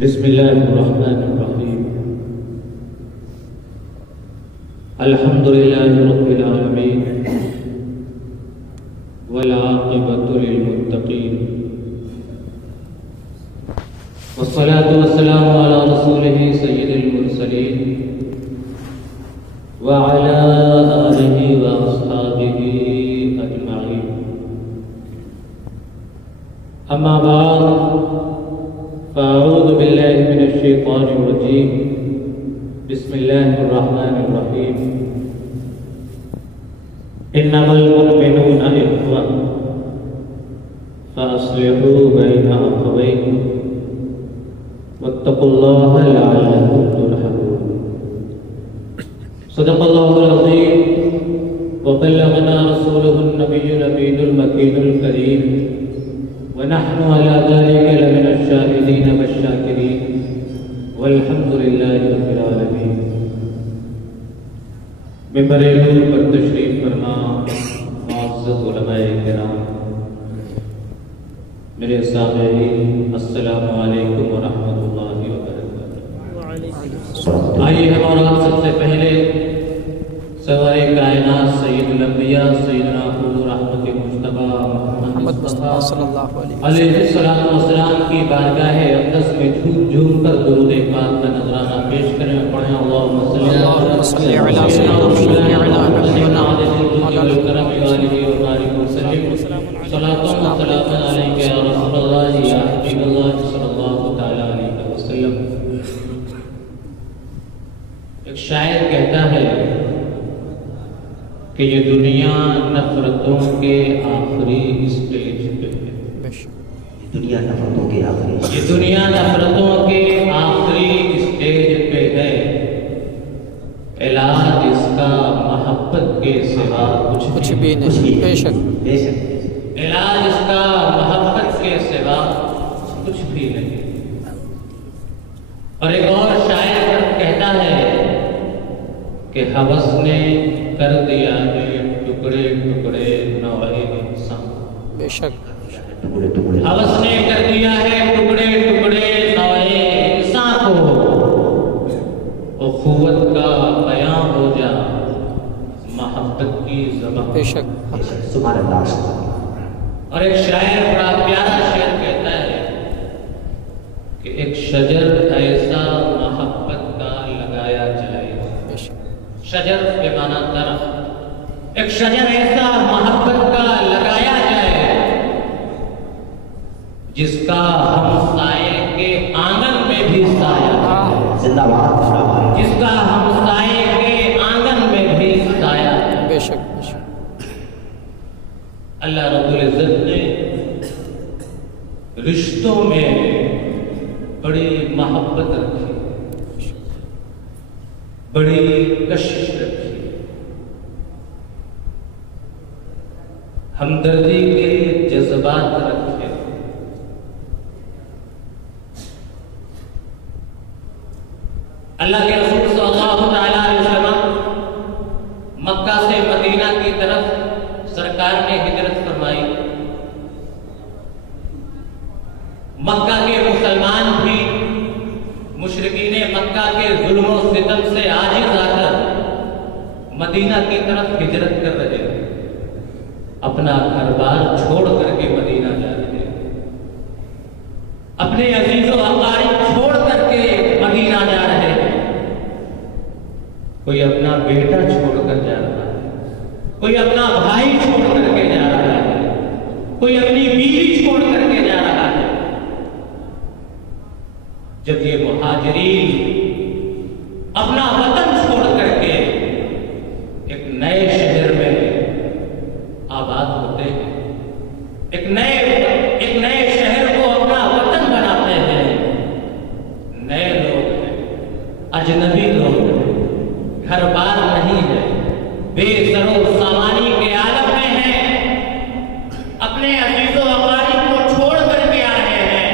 بسم الله الرحمن الرحيم. الحمد لله رب العالمين والعاقبة للمتقين والصلاة والسلام على رسوله سيد المرسلين وعلى آله وأصحابه أجمعين. أما بعد فأعوذ بالله من الشيطان الرجيم. بسم الله الرحمن الرحيم. إنما المؤمنون إخوة فأصلحوا بين أخويكم واتقوا الله لعلكم ترحمون. صدق الله العظيم وبلغنا رسوله النبي الأمين المكين الكريم ونحن على ذلك لمن الشاهدين والشاكرين والحمد لله رب العالمين. منبر نور پر تشریف فرما معزز علماء کرام، میرے سامعین، السلام علیکم ورحمۃ اللہ وبرکاتہ. آئیے ہمارا سب سے پہلے سوائے کائنات سید الانبیاء سیدنا حضور احمد مجتبی محمد مصطفیٰ صلی اللہ علیہ وسلم کی بارگاہ اقدس میں جھوم جھوم کر درود پاک کا نذرانہ پیش کریں. پڑھیں اللہم صلی علی سیدنا صلاۃ و سلام علیک یا رسول اللہ یا حبیب اللہ صلی اللہ تعالی علیہ وسلم. ایک شاعر کہتا ہے کہ یہ دنیا نفرتوں کے آخری اسٹیج پہ ہے. دنیا نفرتوں کے آخری یہ دنیا نفرتوں کے آخری اسٹیج پہ ہے. علاج اس کا محبت کے سوا کچھ بھی نہیں. بے شک بے شک. علاج اس کا محبت کے سوا کچھ بھی نہیں. اور ایک اور شاعر کہتا ہے کہ ہوس نے کر دیا ہے ٹکڑے ٹکڑے نوعے انسان. بے شک. ہوس نے کر دیا ہے ٹکڑے ٹکڑے نوعے انسان کو. اخوت کا بیان ہو جا محبت کی زبان. بے شک. سبحان اللہ. اور ایک شاعر بڑا پیارا شعر کہتا ہے کہ ایک شجر ایسا محبت کا لگایا جائے. شجر کے معنی درخت. ایک شجر ایسا محبت کا لگایا جائے جس کا ہمسائے کے آنگن میں بھی سایہ. زندہ باد. جس کا ہمسائے کے آنگن میں بھی سایہ. بے شک بے شک. اللہ رب العزت نے رشتوں میں بڑی محبت رکھی، بڑی کشش رکھی، ہمدردی کے جذبات رکھے. اللہ کے رسول صلی اللہ تعالی علیہ وسلم مکہ سے مدینہ کی طرف سرکار نے ہجرت فرمائی. مکہ کے مسلمان بھی مشرکین مکہ کے ظلم و ستم سے عاجز آ کر مدینہ کی طرف ہجرت کر رہے ہیں. اپنا گھر بار چھوڑ کر کے مدینہ جا رہے ہیں. اپنے عزیز و اقارب چھوڑ کر کے مدینہ جا رہے ہیں. کوئی اپنا بیٹا چھوڑ کر جا رہا ہے، کوئی اپنا بھائی چھوڑ کر کے جا رہا ہے، کوئی اپنی بیوی چھوڑ کر کے جا رہا ہے. جب یہ مہاجرین اپنا وطن چھوڑ کر کے ایک نئے شہر میں آباد ہوتے ہیں، ایک نئے شہر کو اپنا وطن بناتے ہیں، نئے لوگ ہیں، اجنبی لوگ ہیں، گھر بار نہیں ہے، بے سر و سامانی کے عالم میں ہیں، اپنے عزیز و اقارب کو چھوڑ کر کے آ رہے ہیں،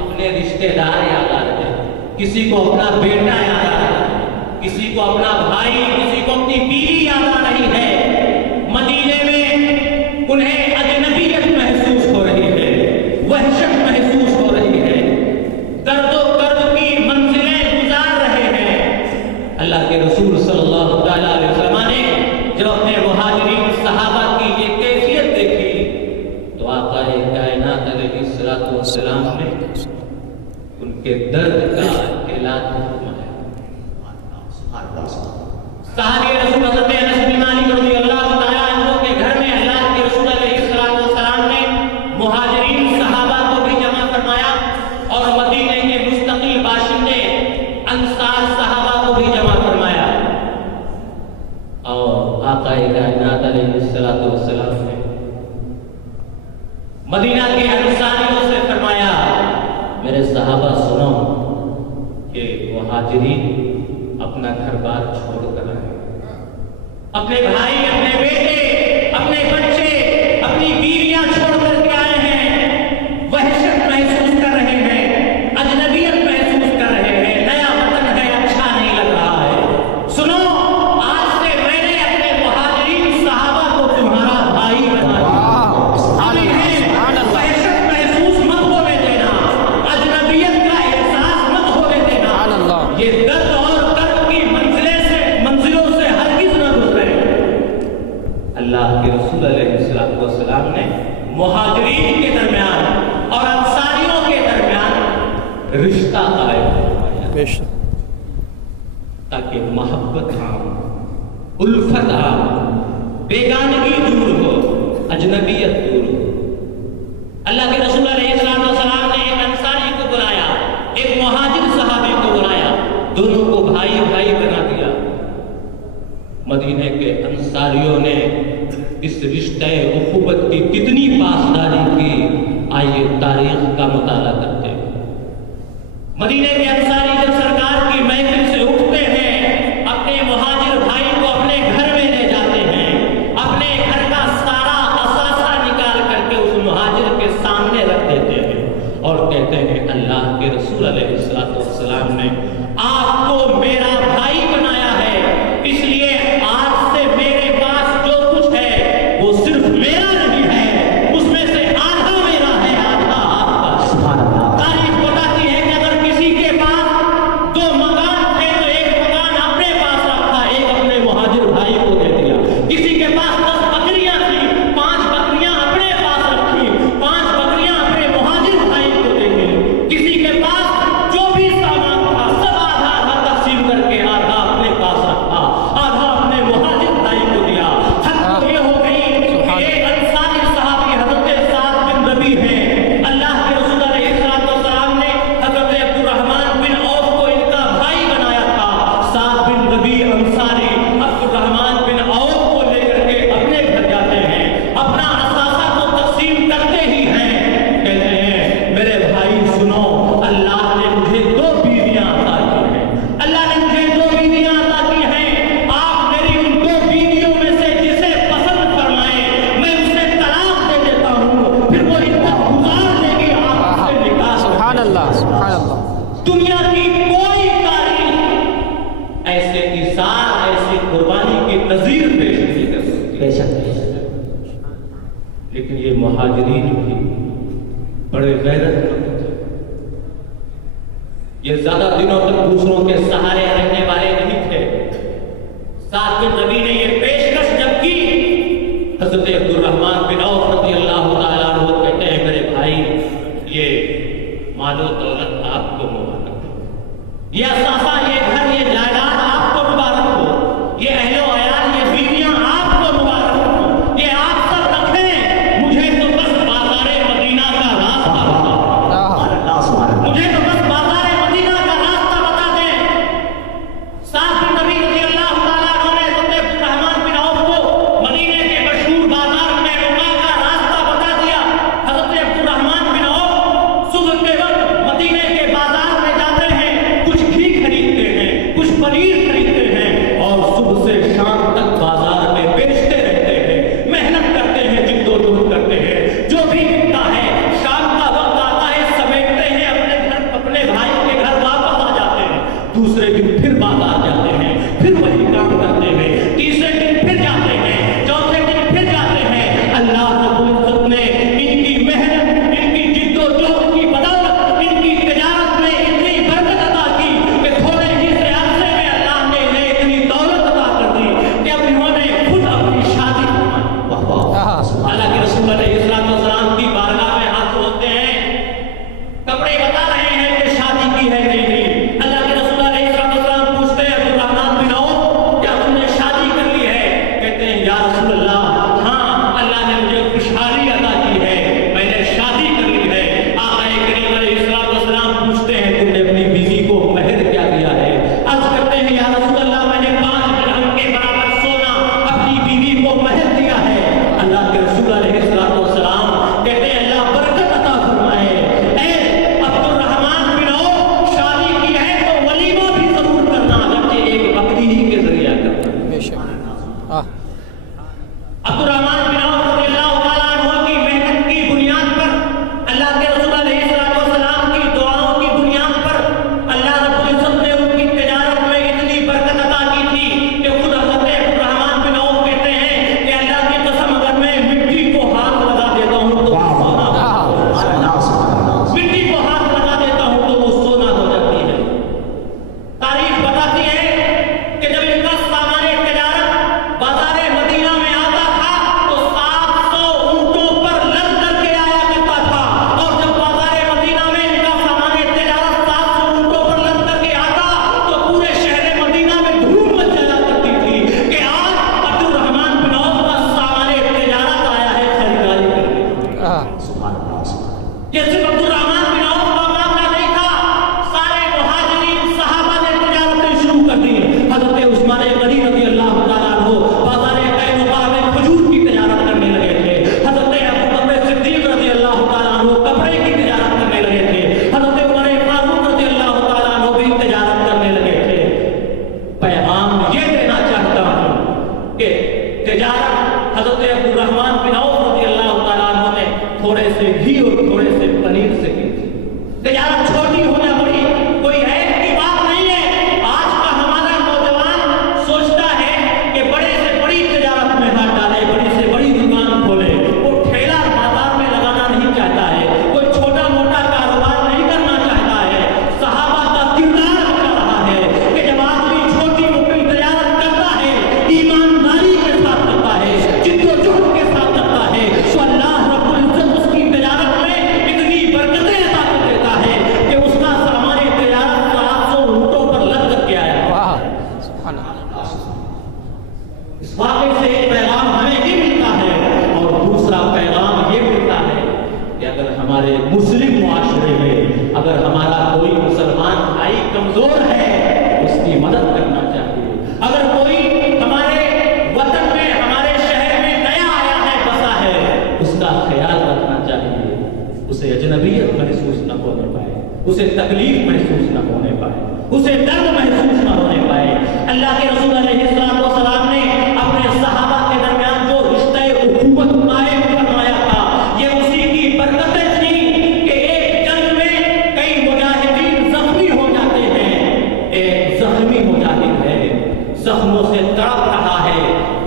اپنے رشتے دار یاد آ رہے ہیں. کسی کو اپنا بیٹا یاد آ رہا ہے، کسی کو اپنا بھائی، کسی کو اپنی بیوی یاد آ رہی ہے. مدینے میں انہیں اجنبیت محسوس ہو رہی ہے، وحشت محسوس ہو رہی ہے، درد و کرب کے درد کا علاج فرمایا۔ صحابی رسول حضرت انس بن مالک رضی اللہ تعالیٰ عنہ کے گھر میں اللہ کے رسول علیہ السلام نے مہاجرین صحابہ کو بھی جمع فرمایا اور مدینے کے مستقل باشندے انصار صحابہ کو بھی جمع فرمایا، اور آقا کائنات علیہ السلام نے مدینہ کے انصاریوں سے فرمایا، میرے صحابہ سنو کہ مہاجرین اپنا گھر بار چھوڑ کر آئے، اپنے بھائی، اپنے بیٹے، اپنے بچے، اپنی بیویاں چھوڑ کر کے آئے ہیں، وحشت محسوس کر رہے ہیں، اجنبیت محسوس کر رہے ہیں، نیا وطن ہے، اچھا نہیں لگ رہا ہے۔ سنو، آج سے میں نے اپنے مہاجرین صحابہ کو تمہارا بھائی بنا دیا۔ وحشت محسوس مت ہونے دینا، اجنبیت کا احساس مت ہونے دینا، یہ درد اور کرب کی منزلوں سے ہرگز نہ گزرے۔ اللہ کے رسول علیہ السلام نے مہاجرین کے درمیان اور انصاریوں کے درمیان رشتہ قائم فرمایا تاکہ محبت عام، الفت عام، بیگانگی دور ہو، اجنبیت دور ہو۔ اللہ کے رسول علیہ السلام نے ایک انصاری کو بلایا، ایک مہاجر صحابی کو بلایا، دونوں کو بھائی بھائی بنا دیا۔ مدینے کے انصاریوں نے اس رشتہ اخوت کی کتنی پاسداری کی، آئیے تاریخ کا مطالعہ کرتے ہیں۔ مدینے کے انصاری جب سرکار کی محفل سے اٹھتے ہیں، اپنے مہاجر بھائی کو اپنے گھر میں لے جاتے ہیں، اپنے گھر کا سارا اثاثہ نکال کر کے اس مہاجر کے سامنے رکھ دیتے ہیں اور کہتے ہیں، اللہ کے رسول علیہ السلام نے آپ کو میرا بھائی بنایا ہے، اس لیے آج سے میرے پاس جو کچھ ہے وہ صرف میرا نہیں ہے، اس میں سے آدھا میرا ہے، آدھا آپ کا۔ تاریخ بتاتی ہے کہ اگر کسی کے پاس 2 مکان تھے تو ایک مکان اپنے پاس رکھا، ایک اپنے مہاجر بھائی کو دے دیا۔ کسی کے پاس 10 بکریاں تھیں، 5 بکریاں اپنے پاس رکھی، 5 بکریاں اپنے مہاجر بھائی کو دے دی۔ کسی کے پاس جو بھی سامان تھا سب آدھا آدھا تقسیم کر کے آدھا اپنے پاس رکھا، آدھا اپنے مہاجر بھائی کو دیا۔ حد تو یہ ہو گئی کہ ایک انصاری صحابی حضرت سعد بن ربیع ہیں، اللہ کے رسول علیہ السلام نے حضرت عبد الرحمن بن عوف کو ان کا بھائی بنایا تھا۔ سعد بن ربیع انصاری عبد الرحمن بن عوف کو لے کر کے اپنے گھر جاتے ہیں، اپنا اثاثہ تو تقسیم کرتے ہی ہیں، کہتے ہیں، میرے بھائی سنو، اللہ نے مجھے 2 بیویاں عطا کی ہیں، اللہ نے مجھے 2 بیویاں عطا کی ہیں، آپ میری ان 2 بیویوں میں سے جسے پسند فرمائیں میں اسے طلاق دے دیتا ہوں، پھر وہ عدت گزار لے گی، آپ سے نکاح سبحان اللہ، سبحان اللہ۔ دنیا کی کوئی تاریخ ایسے ایثار، ایسی قربانی کی نظیر پیش نہیں کر سکتی۔ بے شک لیکن یہ مہاجرین بھی بڑے غیرت مند تھے، یہ زیادہ دنوں تک دوسروں کے سہارے رہنے والے نہیں تھے۔ سعد بن ربیع نے یہ پیشکش جب کی، حضرت عبد الرحمن بن عوف رضی اللہ تعالیٰ عنہ کہتے ہیں، میرے بھائی یہ مال و دولت آپ کو مبارک ہو، یہ اثاثہ، یہ گھر، یہ جائیداد آپ کو مبارک ہو، یہ اہل و عیال، یہ بیویاں آپ کو مبارک ہو، یہ آپ سب رکھیں، مجھے تو بس بازار مدینہ کا راستہ بتا دیں، مجھے تو بس بازار مدینہ کا راستہ بتا دیں۔ سعد بن ربیع رضی اللہ تعالیٰ عنہ نے حضرت عبد الرحمن بن عوف کو مدینے کے مشہور بازار میں رکا کا راستہ بتا دیا۔ حضرت عبد الرحمن بن عوف صبح کے وقت مدینے کے بازار میں جاتے ہیں، کچھ گھی خریدتے ہیں، کچھ پنیر خریدتے ہیں، اور صبح سے شام تک بازار میں بیچتے رہتے ہیں، محنت کرتے ہیں، جد و جہد کرتے ہیں، جو بھی ملتا ہے شام کا وقت آتا ہے، سمیٹتے ہیں اپنے گھر، اپنے بھائی کے گھر واپس آ جاتے ہیں، دوسرے دن پھر بازار جاتے ہیں، پھر وہی کام کرتے ہیں، تیسرے دن پھر جاتے ہیں، چوتھے دن پھر جاتے ہیں۔ اللہ رب العزت نے ان کی محنت، ان کی جد و جہد کی بدولت، ان کی تجارت میں اتنی برکت عطا کی کہ تھوڑے ہی سے عرصے میں اللہ نے انہیں اتنی دولت عطا کر دی کہ اب انہوں نے خود اپنی شادی فرمائی۔ اللہ کے رسول علیہ السلام کی بارگاہ میں ہاتھ دھوتے ہیں، کپڑے بتا رہے ہیں کہ شادی کی اسے تکلیف محسوس نہ ہونے پائے، اسے درد محسوس نہ ہونے پائے۔ اللہ کے رسول علیہ السلام نے اپنے صحابہ کے درمیان جو رشتہ اخوت قائم فرمایا تھا، یہ اسی کی برکتیں تھیں کہ ایک جنگ میں کئی مجاہدین زخمی ہو جاتے ہیں، ایک زخمی مجاہد ہے، زخموں سے تڑپ رہا ہے،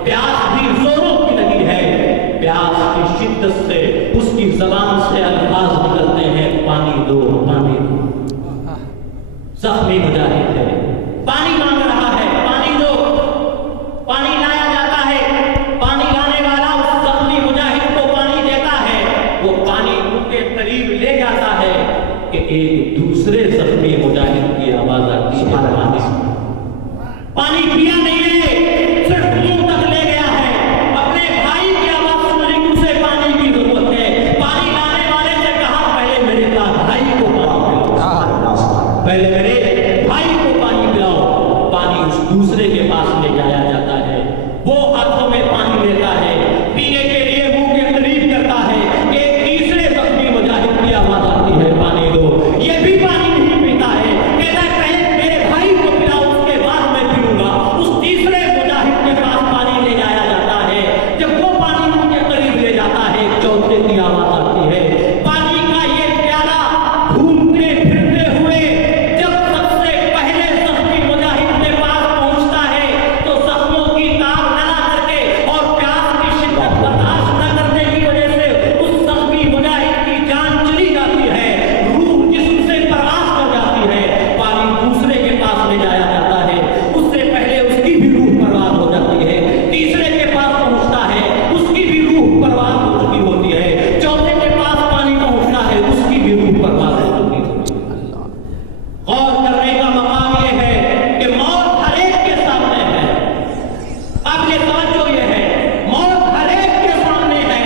پیاس بھی زوروں کی لگی ہے، پیاس کی شدت سے اس کی زبان سے الفاظ نکلتے ہیں، پانی دو، پانی دو۔ زخمی مجاہد ہے، پانی مانگ رہا ہے، پانی دو، پانی لایا جاتا ہے، پانی لانے والا اس زخمی مجاہد کو پانی دیتا ہے، وہ پانی ان کے قریب لے جاتا ہے کہ ایک دوسرے زخمی مجاہد کی آواز آتی ہے، پانی پیا نہیں ہے، صرف منہ تک لے گیا ہے، اپنے بھائی کی آواز سن لی، اسے پانی کی ضرورت ہے، پانی لانے والے سے کہا پہلے میرے بھائی کو پانی پلاؤ، پہلے میرے بھائی کو پانی پلاؤ۔ پانی اس دوسرے کے پاس لے جایا جاتا ہے، وہ ہاتھوں میں پانی لیتا ہے، پینے کے لیے منہ کے قریب کرتا ہے، ایک تیسرے زخمی مجاہد کی آواز آتی ہے، پانی دو، یہ بھی پانی نہیں پیتا ہے، کہتا ہے پہلے میرے بھائی کو پلاؤ، اس کے بعد میں پیوں گا۔ اس تیسرے مجاہد کے پاس پانی لے جایا جاتا ہے، جب وہ پانی منہ کے قریب لے جاتا ہے، چوتھے کی آواز آتی ہے، پانی کا یہ پیالہ گھومتے پھرتے ہوئے جب سب سے پہلے زخمی مجاہد کے پاس پہنچتا ہے تو زخموں کی تاب نہ لا کر کے اور پیاس کی شدت برداشت نہ کرنے کی وجہ سے اس زخمی مجاہد کی جان چلی جاتی ہے، روح جسم سے پرواز کر جاتی ہے، پانی دوسرے کے پاس لے جایا جاتا ہے، اس سے پہلے اس کی بھی روح پرواز ہو جاتی ہے، تیسرے کے پاس پہنچتا ہے، اس کی بھی روح پرواز ہو چکی ہوتی ہے، چوتھے کے پاس پانی پہنچتا ہے، اس کی بھی روح پرواز ہو چکی ہوتی ہے۔ غور کرنے کا مقام یہ ہے کہ موت ہر ایک کے سامنے ہے، اب یہ توجہ یہ ہے، موت ہر ایک کے سامنے ہے،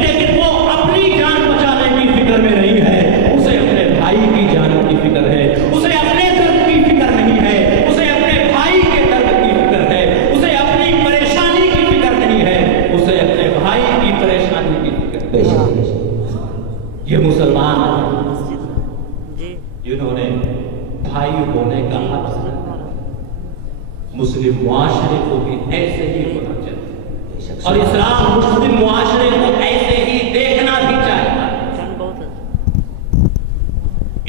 لیکن وہ اپنی جان بچانے کی فکر میں نہیں ہے، اسے اپنے بھائی کی جان کی فکر ہے، اسے اپنے درد کی فکر نہیں ہے، اسے اپنے بھائی کے درد کی فکر ہے، اسے اپنی پریشانی کی فکر نہیں ہے، اسے اپنے بھائی کی پریشانی کی فکر ہے۔ یہ مسلمان ہیں جنہوں نے بھائی ہونے کا حق سمجھا، مسلم معاشرے کو بھی ایسے ہی ہونا چاہیے، اور اسلام مسلم معاشرے کو ایسے ہی دیکھنا بھی چاہتا ہے۔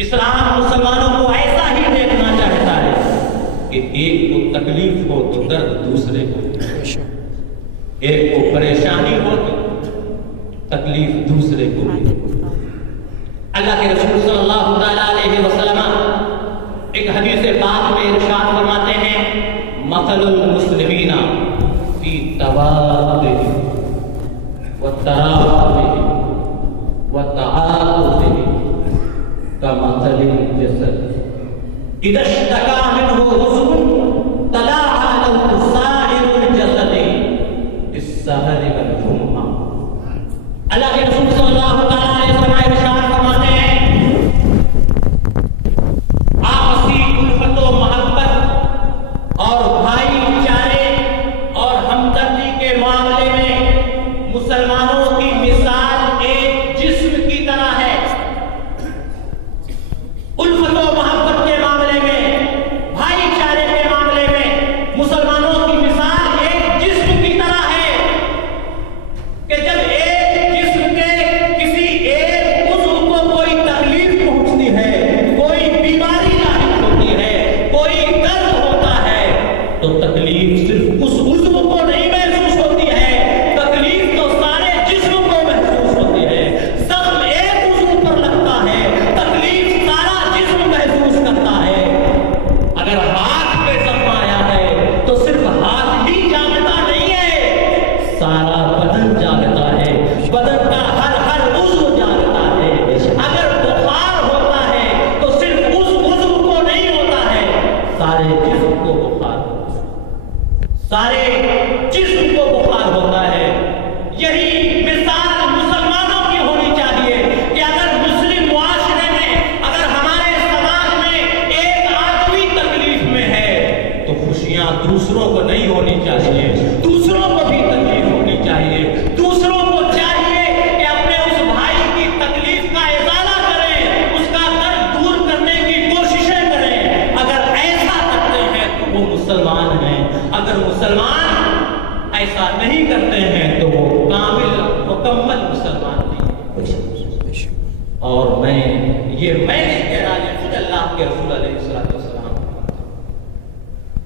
اسلام مسلمانوں کو ایسا ہی دیکھنا چاہتا ہے کہ ایک کو تکلیف ہو تو درد دوسرے کو، ایک کو پریشانی ہو تو تکلیف دوسرے کو بھی۔ اللہ کے رسول صلی اللہ تعالیٰ علیہ وسلم ایک حدیث پاک میں ارشاد فرماتے ہیں، مثل المسلمین فی توادهم وتراحمهم وتعاطفهم كمثل الجسد اذا اشتكى منه عضو تداعى له سائر الجسد بالسهر والحمى۔ اللہ کے رسول صلی اللہ تعالیٰ علیہ وسلم ارشاد فرماتے ہیں، آپسی الفت و محبت اور بھائی چارے اور ہمدردی کے معاملے میں مسلمانوں کی مثال ایک جسم کی طرح ہے۔ الفت و محبت کے معاملے میں، بھائی چارے کے معاملے میں مسلمانوں کی مثال ایک جسم کی طرح ہے کہ جب ایک جسم کے کسی ایک عضو کو کوئی تکلیف پہنچتی ہے، کوئی بیماری لاحق ہوتی ہے، کوئی درد ہوتا ہے، تو تکلیف صرف اس عضو کو نہیں محسوس ہوتی ہے، تکلیف تو سارے جسم کو محسوس ہوتی ہے۔ زخم ایک عضو پر لگتا ہے، تکلیف سارا جسم محسوس کرتا ہے۔ اگر ہاتھ پہ زخم آیا ہے تو صرف ہاتھ ہی جاگتا نہیں ہے، سارا بدن جاگتا ہے، بدن کا ہر عضو جاگتا ہے۔ اگر بخار ہوتا ہے تو صرف اس عضو کو نہیں ہوتا ہے، سارے جسم کو بخار ہوتا ہے، سارے جسم کو بخار ہوتا ہے۔ یہی مثال مسلمانوں کی ہونی چاہیے کہ اگر مسلم معاشرے میں، اگر ہمارے سماج میں ایک آدمی تکلیف میں ہے تو خوشیاں دوسروں کو نہیں ہونی چاہیے، دوسروں کو بھی تکلیف ہونی چاہیے، دوسروں کو چاہیے کہ اپنے اس بھائی کی تکلیف کا ازالہ کریں، اس کا درد دور کرنے کے رسول علیہ السلام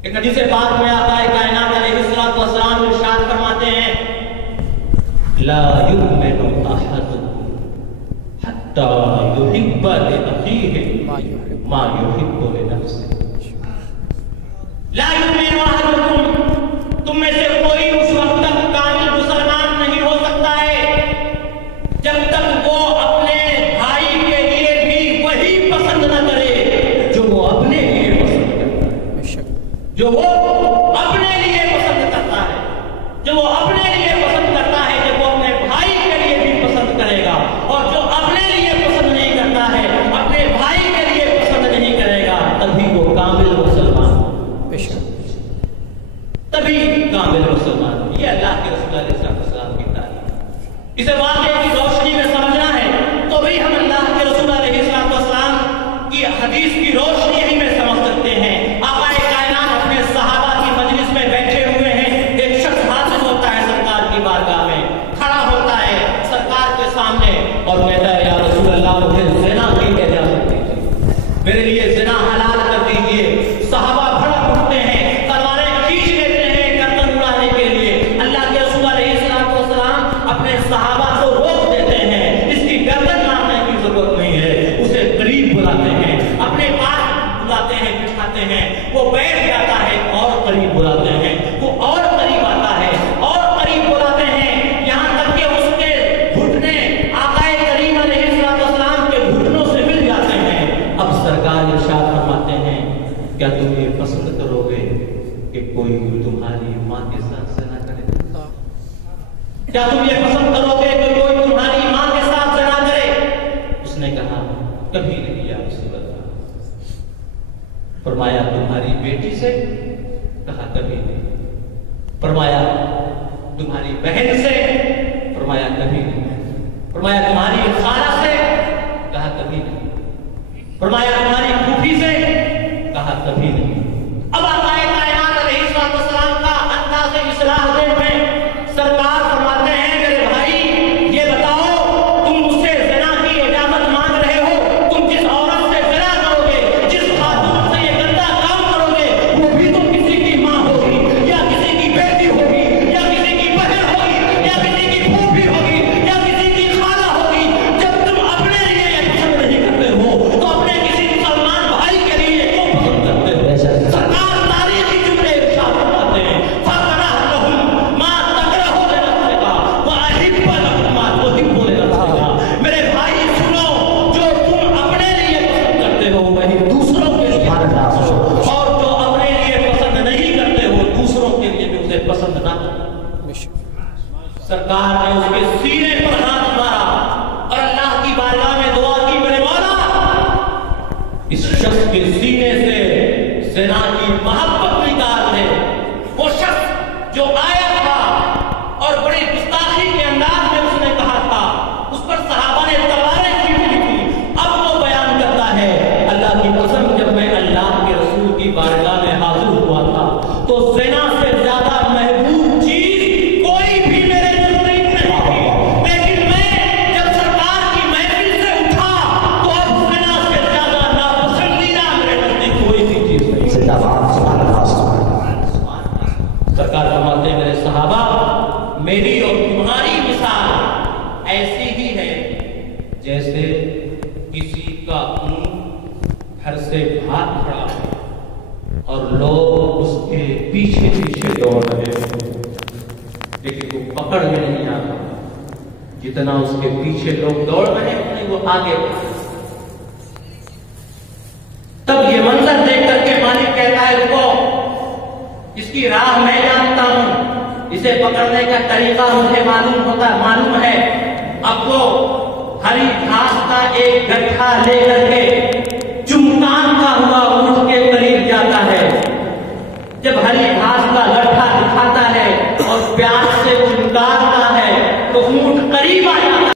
ایک حدیث پاک میں آتا ہے کائنات علیہ السلام ارشاد فرماتے ہیں لا یؤمن احدکم حتی یحب لأخیہ ما یحب لنفسہ. لا یؤمن احدکم، تم میں سے کوئی اس وقت تک کامل مسلمان نہیں ہو سکتا ہے جب تک وہ اپنے بھائی کے لیے بھی وہی پسند نہ کرے جو وہ اپنے لیے پسند کرتا ہے. جو وہ اپنے لیے پسند کرتا ہے، جو وہ اپنے لیے پسند کرتا ہے جب وہ اپنے بھائی کے لیے بھی پسند کرے گا، اور جو اپنے لیے پسند نہیں کرتا ہے اپنے بھائی کے لیے پسند نہیں کرے گا، تبھی وہ کامل مسلمان، تبھی کامل مسلمان. یہ اللہ کے رسول علیہ السلام کی تعلیم. اسے واقعے کی روشنی میں سمجھنا ہے تو بھی ہم اللہ کے رسول علیہ السلام کی حدیث کی روشنی ہی میں سمجھ سکتے ہیں. آقا کائنات اپنے صحابہ کی مجلس میں بیٹھے ہوئے ہیں، ایک شخص حاضر ہوتا ہے سرکار کی بارگاہ میں، کھڑا ہوتا ہے سرکار کے سامنے اور کہتا ہے یا رسول اللہ مجھے زنا کی اجازت دیجیے، میرے لیے زنا حلال کر دیجیے. صحابہ بھڑک اٹھتے ہیں، تلواریں کھینچ لیتے ہیں گردن اڑانے کے لیے. اللہ کے رسول علیہ السلام اپنے صحابہ کو روک دیتے ہیں، اس کی گردن مارنے کی ضرورت نہیں ہے. اسے قریب بلاتے ہیں، اپنے پاس بلاتے ہیں، بٹھاتے ہیں، وہ بیٹھ جاتا ہے اور قریب بلاتے ہیں، وہ اور قریب آتا ہے اور قریب بلاتے ہیں، یہاں تک کہ اس کے گھٹنے آقا کریم علیہ السلام کے گھٹنوں سے مل جاتے ہیں. اب سرکار ارشاد فرماتے ہیں کیا تم یہ پسند کرو گے کہ کوئی تمہاری ماں کے ساتھ زنا کرے؟ کیا تم یہ پسند کرو گے کہ کوئی تمہاری ماں کے ساتھ زنا کرے؟ اس نے کہا کبھی نہیں یا رسول اللہ. فرمایا تمہاری بیٹی سے؟ کہا کبھی نہیں. فرمایا تمہاری بہن سے؟ فرمایا کبھی نہیں. فرمایا تمہاری خالہ سے؟ کہا کبھی نہیں. فرمایا تمہاری پھوپھی سے؟ کہا کبھی نہیں. اب آقا کائنات علیہ السلام کا انداز اصلاح دین میں سرکار فرماتے ہیں میرے بھائی یہ بتاؤ تم مجھ سے زنا کی اجازت مانگ رہے ہو، تم جس عورت سے زنا کرو گے، جس خاتون سے یہ گندا کام کرو گے، وہ بھی تو کسی کی ماں ہوگی یا کسی کی بیٹی ہوگی یا کسی کی بہن ہوگی یا کسی کی پھوپھی ہوگی یا کسی کی خالہ ہوگی. جب تم اپنے لیے یہ پسند نہیں کرتے ہو تو اپنے کسی مسلمان بھائی کے لیے کیوں پسند کرتے ہو؟ سرکار تاریخی جملے ارشاد فرماتے ہیں فَقَرَهْتَهُمْ مَا تَكْرَهُ لِنَفْسِكَ وَأَحِبَّ لَكُمْ مَا تُحِبُّ لِنَفْسِكَ. میرے بھائی سنو، جو تم اپنے لیے پسند کرتے ہو وہی دوسروں کے لیے پسند کرو، اور جو اپنے لیے پسند نہیں کرتے ہو دوسروں کے لیے بھی اسے پسند نہ کرو. سرکار نے اس کے سینے پر ہاتھ مارا اور اللہ کی بارگاہ میں دعا کی میرے مولا اس شخص کے سینے سے زنا کی محبت نکال دے. وہ شخص جو آیا تھا اور بڑی گستاخی کے انداز میں اس نے کہا تھا، اس پر صحابہ نے تلواریں کھینچ لی تھی، اب وہ بیان کرتا ہے اللہ کی قسم جب میں اللہ کے رسول کی بارگاہ میں حاضر ہوا تھا تو زنا سے زیادہ محبوب چیز کوئی بھی میرے نزدیک نہیں تھی، لیکن میں جب سرکار کی محفل سے اٹھا تو اب زنا سے زیادہ ناپسندیدہ میرے نزدیک کوئی بھی چیز نہیں. سرکار فرماتے ہیں میرے صحابہ میری اور تمہاری مثال ایسی ہی ہے جیسے کسی کا اونٹ گھر سے بھاگ کھڑا ہے اور لوگ اس کے پیچھے پیچھے دوڑ رہے ہیں لیکن وہ پکڑ میں نہیں آتا. جتنا اس کے پیچھے لوگ دوڑ رہے ہیں وہ آگے. تب یہ منظر دیکھ کر کے مالک کہتا ہے رکو، اس کی راہ میں جانتا ہوں، اسے پکڑنے کا طریقہ مجھے معلوم ہے. اب وہ ہری گھاس کا ایک گٹھا لے کر کے چمکان کا ہوا اونٹ